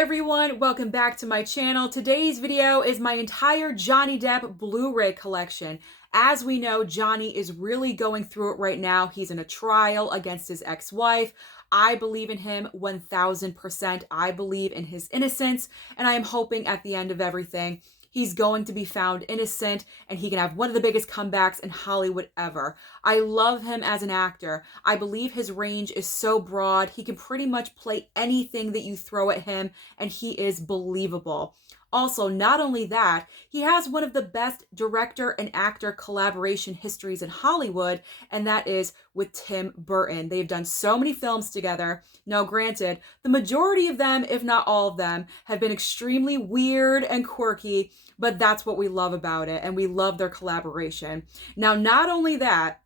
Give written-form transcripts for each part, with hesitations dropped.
everyone, welcome back to my channel. Today's video is my entire Johnny Depp Blu-ray collection. As we know, Johnny is really going through it right now. He's in a trial against his ex-wife. I believe in him 1000%. I believe in his innocence, and I am hoping at the end of everything, he's going to be found innocent and he can have one of the biggest comebacks in Hollywood ever. I love him as an actor. I believe his range is so broad. He can pretty much play anything that you throw at him and he is believable. Also, not only that, he has one of the best director and actor collaboration histories in Hollywood, and that is with Tim Burton. They've done so many films together. Now, granted, the majority of them, if not all of them, have been extremely weird and quirky, but that's what we love about it, and we love their collaboration. Now, not only that,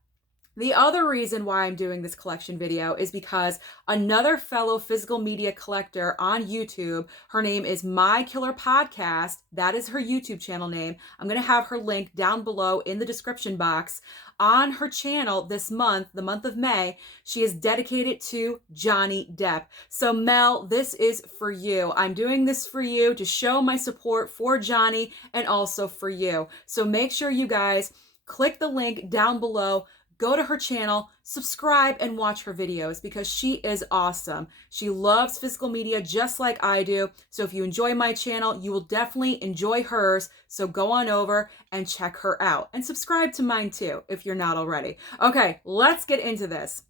the other reason why I'm doing this collection video is because another fellow physical media collector on YouTube, her name is My Killer Podcast, that is her YouTube channel name. I'm going to have her link down below in the description box. On her channel this month, the month of May, she is dedicated to Johnny Depp. So Mel, this is for you. I'm doing this for you to show my support for Johnny and also for you. So make sure you guys click the link down below. Go to her channel, subscribe, and watch her videos because she is awesome. She loves physical media just like I do. So if you enjoy my channel, you will definitely enjoy hers. So go on over and check her out. And subscribe to mine too, if you're not already. Okay, let's get into this.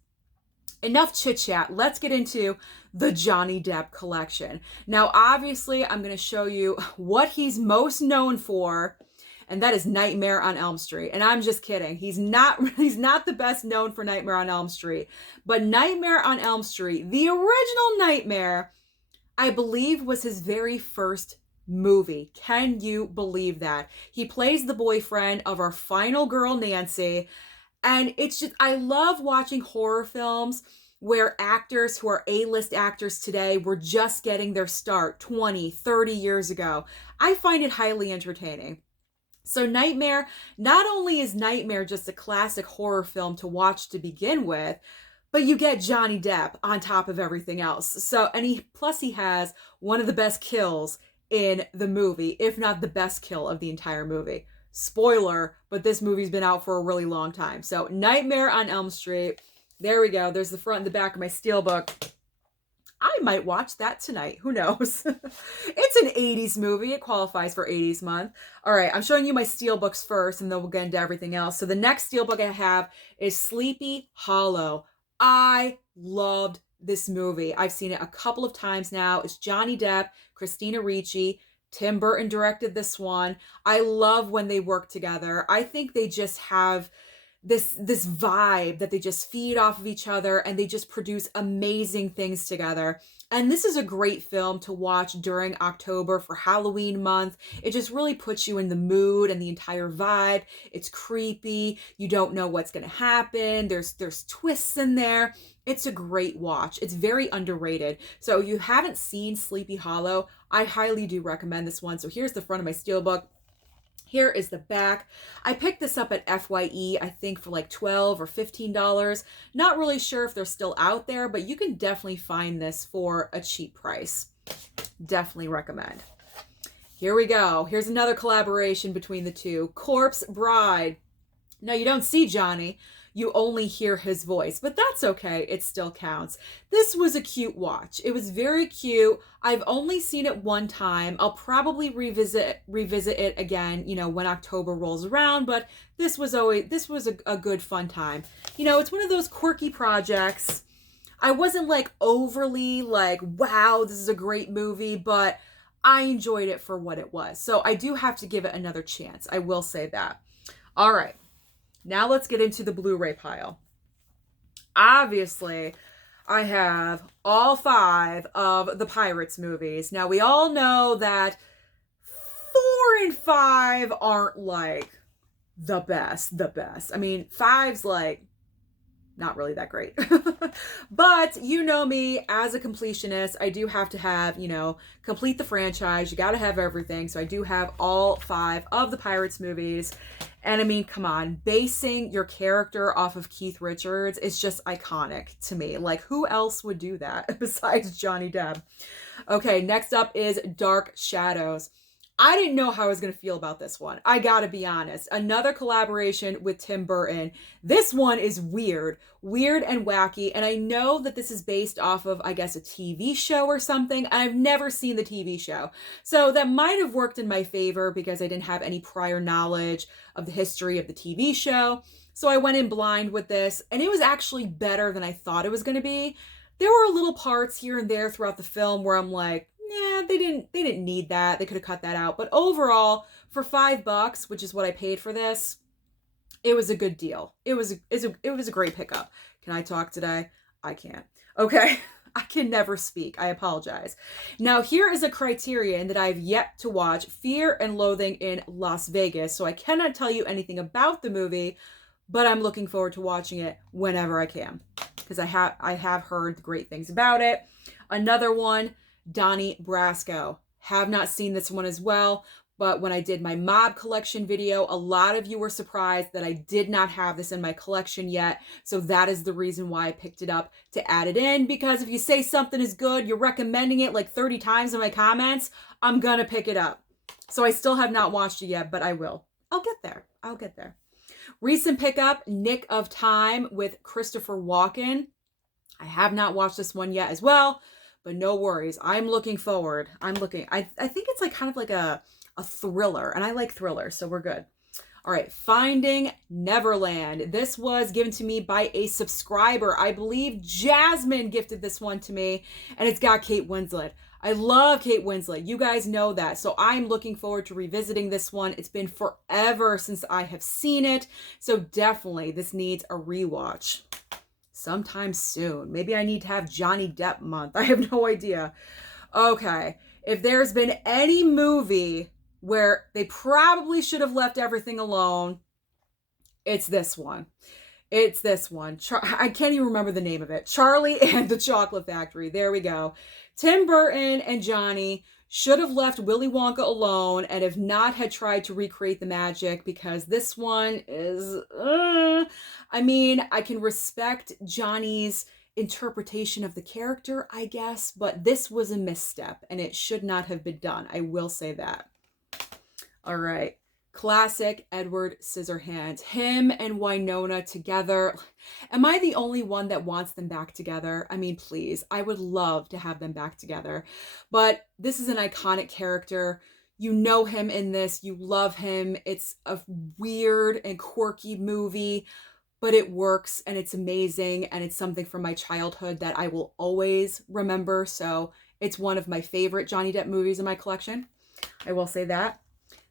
Enough chit chat. Let's get into the Johnny Depp collection. Now, obviously, I'm going to show you what he's most known for, and that is Nightmare on Elm Street. And I'm just kidding. He's not the best known for Nightmare on Elm Street. But Nightmare on Elm Street, the original Nightmare, I believe was his very first movie. Can you believe that? He plays the boyfriend of our final girl, Nancy. And it's just, I love watching horror films where actors who are A-list actors today were just getting their start 20, 30 years ago. I find it highly entertaining. So Nightmare, not only is Nightmare just a classic horror film to watch to begin with, but you get Johnny Depp on top of everything else. So, and he has one of the best kills in the movie, if not the best kill of the entire movie. Spoiler, but this movie's been out for a really long time. So Nightmare on Elm Street, there we go. There's the front and the back of my steelbook. I might watch that tonight. Who knows? It's an 80s movie. It qualifies for 80s month. All right, I'm showing you my steelbooks first, and then we'll get into everything else. So the next steelbook I have is Sleepy Hollow. I loved this movie. I've seen it a couple of times now. It's Johnny Depp, Christina Ricci. Tim Burton directed this one. I love when they work together. I think they just have this vibe that they just feed off of each other and they just produce amazing things together. And this is a great film to watch during October for Halloween month. It just really puts you in the mood and the entire vibe. It's creepy. You don't know what's going to happen. There's twists in there. It's a great watch. It's very underrated. So if you haven't seen Sleepy Hollow, I highly do recommend this one. So here's the front of my steelbook. Here is the back. I picked this up at FYE, I think for like $12 or $15. Not really sure if they're still out there, but you can definitely find this for a cheap price. Definitely recommend. Here we go. Here's another collaboration between the two. Corpse Bride. Now, you don't see Johnny. You only hear his voice, but that's okay. It still counts. This was a cute watch. It was very cute. I've only seen it one time. I'll probably revisit it again, you know, when October rolls around, but this was a good fun time. You know, it's one of those quirky projects. I wasn't like overly like, wow, this is a great movie, but I enjoyed it for what it was. So I do have to give it another chance. I will say that. All right. Now let's get into the Blu-ray pile. Obviously, I have all 5 of the Pirates movies. Now, we all know that 4 and 5 aren't like the best. I mean, 5's like not really that great. But you know me, as a completionist, I do have to have, complete the franchise. You got to have everything. So I do have all 5 of the Pirates movies. And I mean, come on, basing your character off of Keith Richards is just iconic to me. Like, who else would do that besides Johnny Depp? Okay, next up is Dark Shadows. I didn't know how I was going to feel about this one. I gotta be honest. Another collaboration with Tim Burton. This one is weird and wacky. And I know that this is based off of, I guess, a TV show or something. And I've never seen the TV show. So that might have worked in my favor because I didn't have any prior knowledge of the history of the TV show. So I went in blind with this, and it was actually better than I thought it was going to be. There were little parts here and there throughout the film where I'm like, yeah, they didn't need that. They could have cut that out. But overall, for $5, which is what I paid for this, it was a good deal. It was a great pickup. Can I talk today? I can't. Okay. I can never speak. I apologize. Now, here is a criterion that I've yet to watch, Fear and Loathing in Las Vegas. So I cannot tell you anything about the movie, but I'm looking forward to watching it whenever I can, because I have heard great things about it. Another one, Donnie Brasco. Have not seen this one as well, but when I did my mob collection video, a lot of you were surprised that I did not have this in my collection yet. So that is the reason why I picked it up to add it in, because if you say something is good, you're recommending it like 30 times in my comments, I'm gonna pick it up. So I still have not watched it yet, but I will. I'll get there. Recent pickup, Nick of Time with Christopher Walken. I have not watched this one yet as well, but no worries. I'm looking forward. I think it's like kind of like a thriller, and I like thrillers, so we're good. All right, Finding Neverland. This was given to me by a subscriber. I believe Jasmine gifted this one to me, and it's got Kate Winslet. I love Kate Winslet. You guys know that. So I'm looking forward to revisiting this one. It's been forever since I have seen it. So definitely this needs a rewatch sometime soon. Maybe I need to have Johnny Depp month. I have no idea. Okay. If there's been any movie where they probably should have left everything alone, it's this one. I can't even remember the name of it. Charlie and the Chocolate Factory. There we go. Tim Burton and Johnny should have left Willy Wonka alone, and if not, had tried to recreate the magic, because this one is, I mean, I can respect Johnny's interpretation of the character, I guess, but this was a misstep, and it should not have been done. I will say that. All right. Classic Edward Scissorhands. Him and Winona together. Am I the only one that wants them back together? I mean, please. I would love to have them back together. But this is an iconic character. You know him in this. You love him. It's a weird and quirky movie, but it works and it's amazing. And it's something from my childhood that I will always remember. So it's one of my favorite Johnny Depp movies in my collection. I will say that.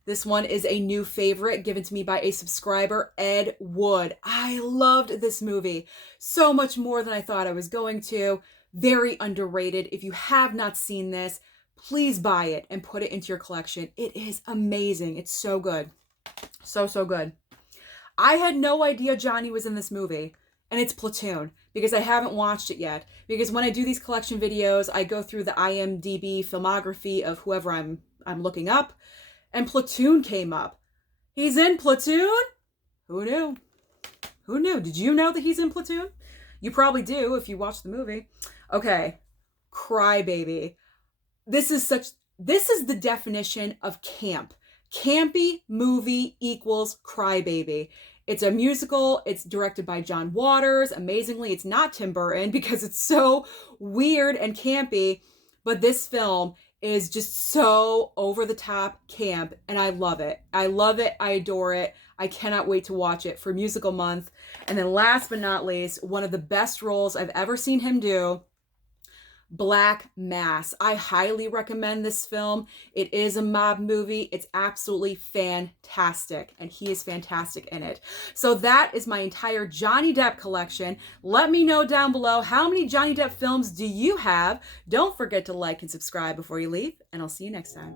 This one is a new favorite given to me by a subscriber, Ed Wood. I loved this movie so much more than I thought I was going to. Very underrated. If you have not seen this, please buy it and put it into your collection. It is amazing. It's so good. So good. I had no idea Johnny was in this movie, and it's Platoon, because I haven't watched it yet. Because when I do these collection videos, I go through the IMDb filmography of whoever I'm looking up. And Platoon came up. He's in Platoon? Who knew? Who knew? Did you know that he's in Platoon? You probably do if you watch the movie. Okay. Crybaby. This is the definition of camp. Campy movie equals Crybaby. It's a musical. It's directed by John Waters. Amazingly, it's not Tim Burton because it's so weird and campy. But this film is just so over the top camp, and I love it. I love it. I adore it. I cannot wait to watch it for Musical Month. And then last but not least, one of the best roles I've ever seen him do, Black Mass. I highly recommend this film. It is a mob movie. It's absolutely fantastic, and he is fantastic in it. So that is my entire Johnny Depp collection. Let me know down below, how many Johnny Depp films do you have? Don't forget to like and subscribe before you leave, and I'll see you next time.